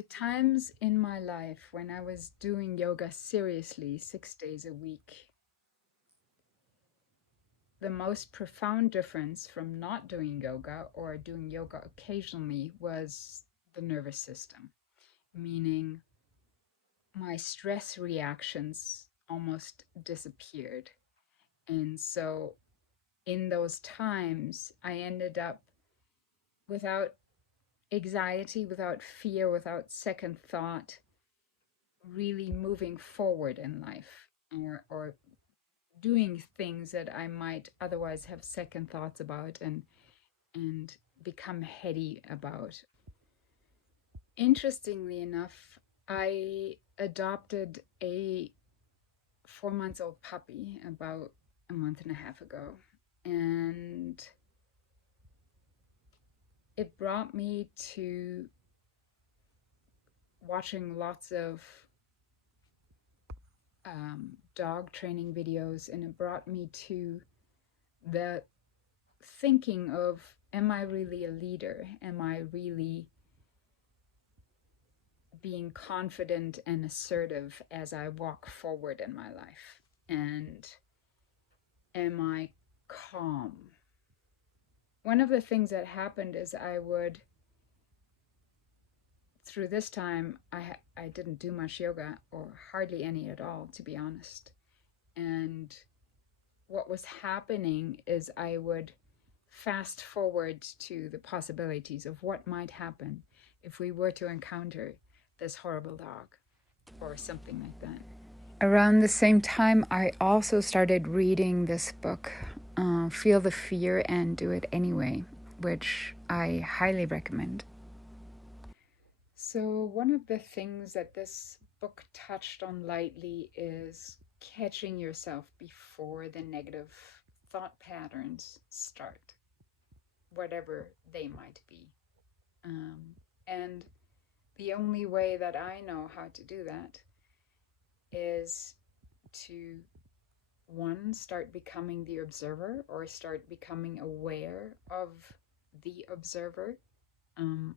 The times in my life when I was doing yoga seriously 6 days a week, the most profound difference from not doing yoga or doing yoga occasionally was the nervous system, meaning my stress reactions almost disappeared. And so in those times, I ended up without anxiety, without fear, without second thought, really moving forward in life or doing things that I might otherwise have second thoughts about and become heady about. Interestingly enough, I adopted a 4 months old puppy about a month and a half ago, and it brought me to watching lots of dog training videos, and it brought me to the thinking of, am I really a leader? Am I really being confident and assertive as I walk forward in my life? And am I calm? One of the things that happened is through this time, I didn't do much yoga or hardly any at all, to be honest. And what was happening is I would fast forward to the possibilities of what might happen if we were to encounter this horrible dog or something like that. Around the same time, I also started reading this book, Feel the Fear and Do It Anyway, which I highly recommend. So, one of the things that this book touched on lightly is catching yourself before the negative thought patterns start, whatever they might be. And the only way that I know how to do that is to, one, start becoming the observer or start becoming aware of the observer. And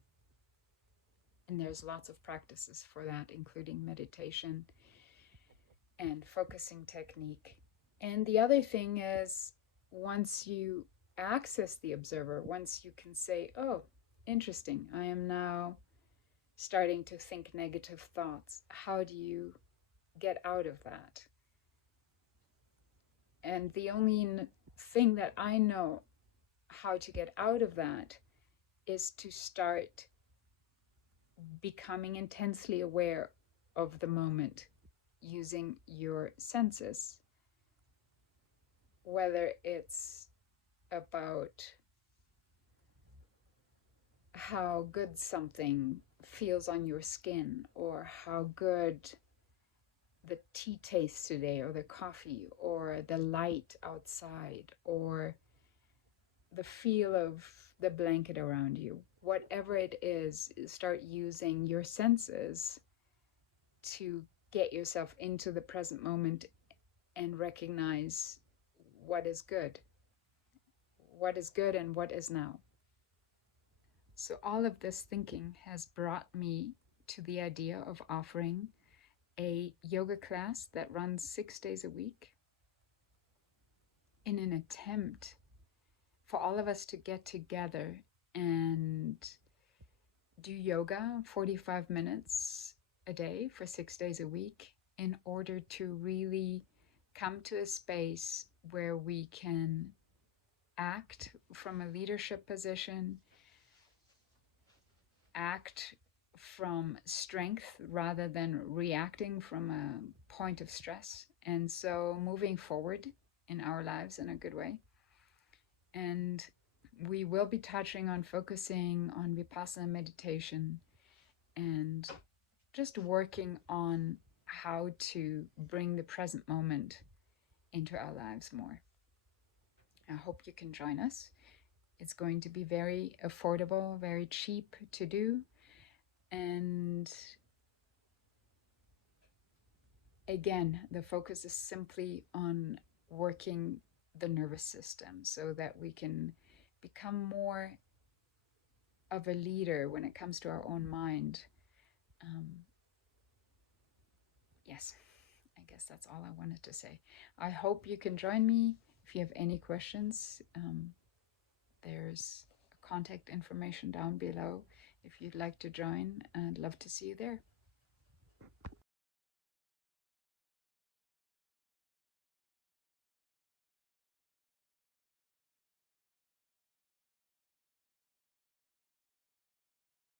there's lots of practices for that, including meditation and focusing technique. And the other thing is, once you access the observer, once you can say, oh, interesting, I am now starting to think negative thoughts, how do you get out of that? And the only thing that I know how to get out of that is to start becoming intensely aware of the moment using your senses, whether it's about how good something feels on your skin, or how good the tea tastes today, or the coffee, or the light outside, or the feel of the blanket around you. Whatever it is, start using your senses to get yourself into the present moment and recognize what is good and what is now. So all of this thinking has brought me to the idea of offering a yoga class that runs 6 days a week in an attempt for all of us to get together and do yoga 45 minutes a day for 6 days a week in order to really come to a space where we can act from a leadership position, act from strength rather than reacting from a point of stress. And so moving forward in our lives in a good way. And we will be touching on focusing on Vipassana meditation and just working on how to bring the present moment into our lives more. I hope you can join us. It's going to be very affordable, very cheap to do. And again, the focus is simply on working the nervous system so that we can become more of a leader when it comes to our own mind, Um, yes, I guess that's all I wanted to say. I hope you can join me. If you have any questions, there's contact information down below if you'd like to join. I'd love to see you there.